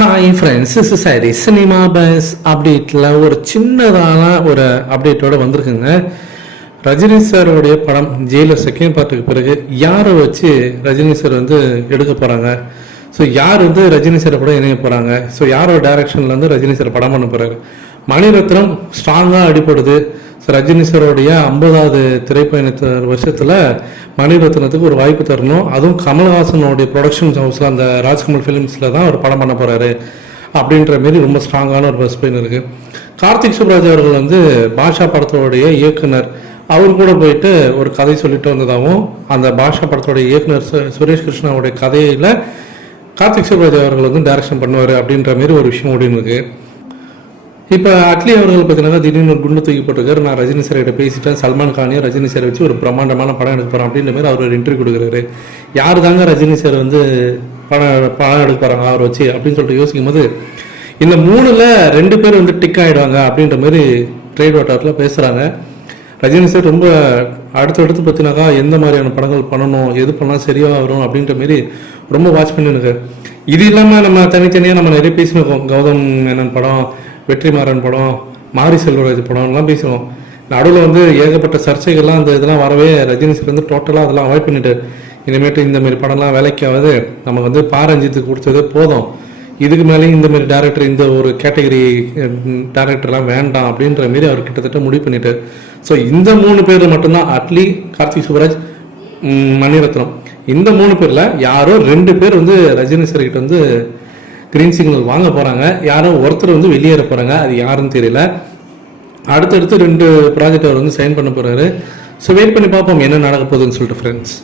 Hi friends is sorry cinema buzz அப்டேட்டில் ஒரு சின்னதான ஒரு அப்டேட்டோட வந்திருக்குங்க. ரஜினி சாரோடைய படம் ஜெயிலர் செகண்ட் பார்ட்டுக்கு பிறகு யாரை வச்சு ரஜினி சார் வந்து எடுக்க போகிறாங்க ஸோ யார் வந்து ரஜினி சார் கூட இணைய போகிறாங்க ஸோ யாரோட டைரக்ஷனில் வந்து ரஜினி சார் படம் பண்ண போகிறாரு மணிரத்னம் ஸ்ட்ராங்காக அடிப்படுது ரஜினி சாரோடைய ஐம்பதாவது திரைப்பயணத்து வருஷத்தில் மணிரத்னத்துக்கு ஒரு வாய்ப்பு தரணும். அதுவும் கமல்ஹாசனுடைய ப்ரொடக்ஷன் ஹவுஸில் அந்த ராஜ்கமல் ஃபிலிம்ஸில் தான் அவர் படம் பண்ண போகிறாரு அப்படின்ற மாரி ரொம்ப ஸ்ட்ராங்கான ஒரு பஸ் பெயின் இருக்குது கார்த்திக் சுப்ராஜ் அவர்கள் வந்து பாஷா படத்தோடைய இயக்குனர். அவர் கூட போயிட்டு ஒரு கதை சொல்லிட்டு வந்ததாகவும் அந்த பாஷா படத்தோடைய இயக்குனர் சு- சுரேஷ் கிருஷ்ணாவுடைய கதையில் கார்த்திக் சுப்ராஜ் அவர்கள் வந்து டைரக்ஷன் பண்ணுவார் அப்படின்ற மாரி ஒரு விஷயம் ஓடின்னு இருக்குது இப்போ அட்லி அவர்கள் பார்த்தீங்கன்னா திடீர்னு ஒரு குண்டு தூக்கி போட்டிருக்காரு. நான் ரஜினி சார் கிட்ட பேசிட்டேன். சல்மான் கானையும் ரஜினி சார் வச்சு ஒரு பிரம்மாண்டமான படம் எடுக்க போகிறேன் அப்படின்ற மாதிரி அவர் ஒரு இன்டர்வியூ கொடுக்குறாரு. யார் தாங்க ரஜினி சார் வந்து படம் படம் எடுக்க போகிறாங்க அவர் வச்சு அப்படின்னு சொல்லிட்டு யோசிக்கும் போது இந்த மூணுல ரெண்டு பேர் வந்து டிக் ஆயிடுவாங்க அப்படின்ற மாதிரி ட்ரேட் வாட்டரில் பேசுகிறாங்க ரஜினி சார் ரொம்ப அடுத்தடுத்து பார்த்தீங்கன்னாக்கா எந்த மாதிரியான படங்கள் பண்ணணும் எது பண்ணால் சரியாக வரும் அப்படின்ற மாரி ரொம்ப வாட்ச் பண்ணிருக்கு இது இல்லாமல் நம்ம தனித்தனியாக நம்ம நிறைய பேசினிருக்கோம் கௌதம் மேனன் படம் வெற்றிமாறன் படம் மாரி செல்வராஜ் படம்லாம் பேசுவோம். நடுவில் வந்து ஏகப்பட்ட சர்ச்சைகள்லாம் அந்த இதெல்லாம் வரவே ரஜினி சார் வந்து டோட்டலாக அதெல்லாம் அவாய்ட் பண்ணிட்டு இனிமேட்டு இந்தமாரி படம்லாம் வேலைக்காவது நமக்கு வந்து பாரஞ்சித்துக்கு கொடுத்ததே போதும். இதுக்கு மேலேயும் இந்தமாரி டேரக்டர் இந்த ஒரு கேட்டகரி டேரக்டர்லாம் வேண்டாம் அப்படின்ற மாரி அவர் கிட்டத்தட்ட முடிவு பண்ணிட்டார். ஸோ இந்த மூணு பேர் மட்டும்தான் அட்லி கார்த்திக் சுப்ராஜ் மணிரத்னம். இந்த மூணு பேரில் யாரோ ரெண்டு பேர் வந்து ரஜினி சார் கிட்ட வந்து கிரீன் சிக்னல் வாங்க போகிறாங்க யாரோ ஒருத்தர் வந்து வெளியேற போகிறாங்க அது யாருன்னு தெரியல. அடுத்தடுத்து ரெண்டு ப்ராஜெக்ட் அவர் வந்து சைன் பண்ண போகிறாரு ஸோ வெயிட் பண்ணி பார்ப்போம் என்ன நடக்க போகுதுன்னு சொல்லிட்டு ஃப்ரெண்ட்ஸ்